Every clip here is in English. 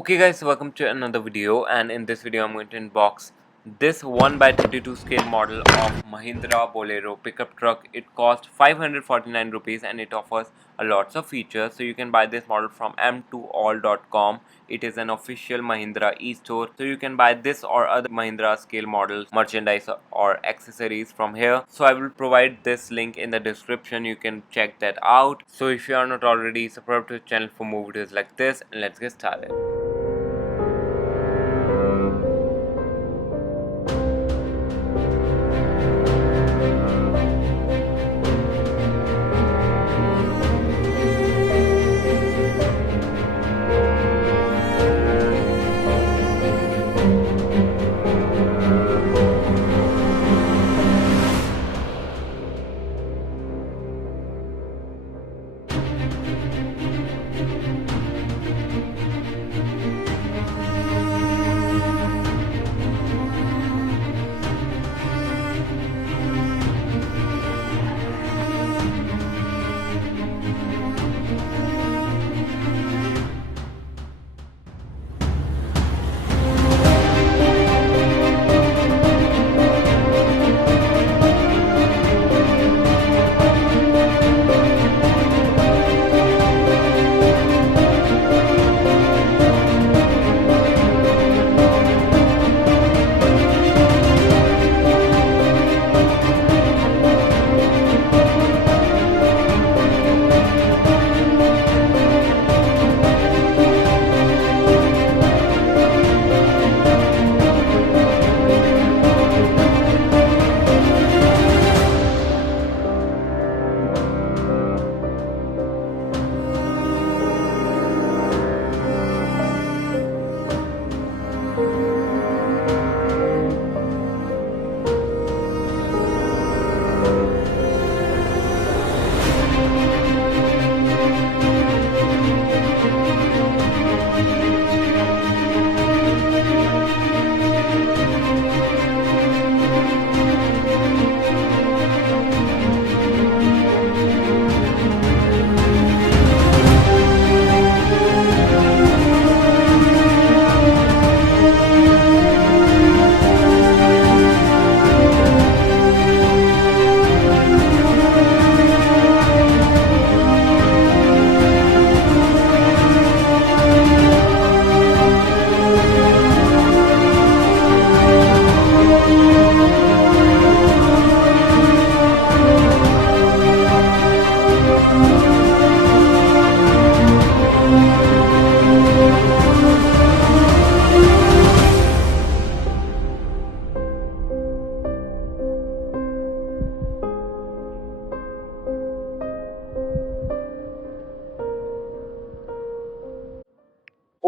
Okay guys, welcome to another video, and in this video I'm going to unbox this 1/32 scale model of Mahindra Bolero pickup truck. It costs 549 rupees and it offers a lots of features. So you can buy this model from m2all.com. It is an official Mahindra e-store. So you can buy this or other Mahindra scale models, merchandise or accessories from here. So I will provide this link in the description. You can check that out. So if you are not already, subscribe to the channel for more videos like this, and let's get started.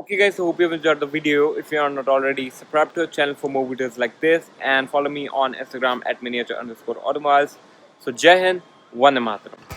Okay guys, so hope you have enjoyed the video. If you are not already, subscribe to the channel for more videos like this, and follow me on Instagram at miniature_automobiles. So Jai Hind, Vande Mataram.